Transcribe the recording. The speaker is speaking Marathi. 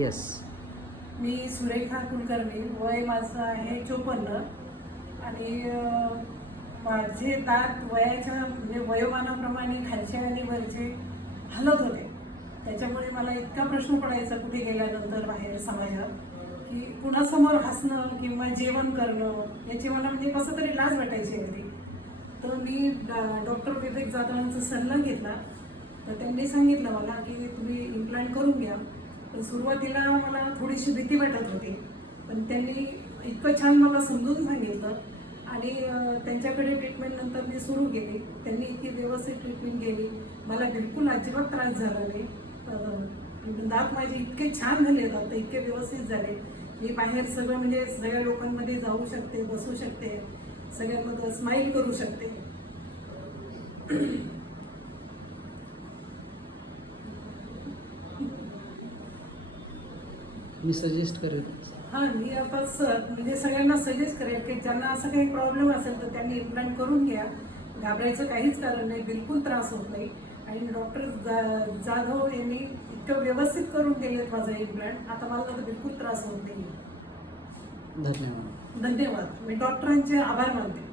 येस. मी सुरेखा कुलकर्णी, वय माझं आहे 54 आणि माझे दात वयाच्या म्हणजे वयोमानाप्रमाणे खालचे आणि वरचे हलत होते. त्याच्यामुळे मला इतका प्रश्न पडायचा कुठे गेल्यानंतर बाहेर समाजात की कुणासमोर हसणं किंवा जेवण करणं याची मला म्हणजे कसं तरी लाज वाटायची अगदी. तर मी डॉक्टर विवेक जाधवांचा सल्ला घेतला. तर त्यांनी सांगितलं मला की तुम्ही इम्प्लांट करून घ्या. पण सुरुवातीला मला थोडीशी भीती वाटत होती, पण त्यांनी इतकं छान मला समजून सांगितलं आणि त्यांच्याकडे ट्रीटमेंट नंतर मी सुरू केली. त्यांनी इतकी व्यवस्थित ट्रीटमेंट केली, मला बिलकुल अजिबात त्रास झाला नाही. दात माझे इतके छान झाले, दात इतके व्यवस्थित झाले, मी बाहेर सगळं म्हणजे सगळ्या लोकांमध्ये जाऊ शकते, बसू शकते, सगळ्यांमध्ये स्माईल करू शकते. मी सजेस्ट करेन. हां, मी आता म्हणजे सगळ्यांना सजेस्ट करेल की ज्यांना असं काही प्रॉब्लेम असेल तर त्यांनी इम्प्लांट करून घ्या. घाबरायचं काहीच कारण नाही, बिलकुल त्रास होत नाही. आणि डॉक्टर जाधव यांनी इतकं व्यवस्थित करून केलेत माझं इम्प्लांट, आता मला तर बिलकुल त्रास होत नाही. धन्यवाद. धन्यवाद. मी डॉक्टरांचे आभार मानते.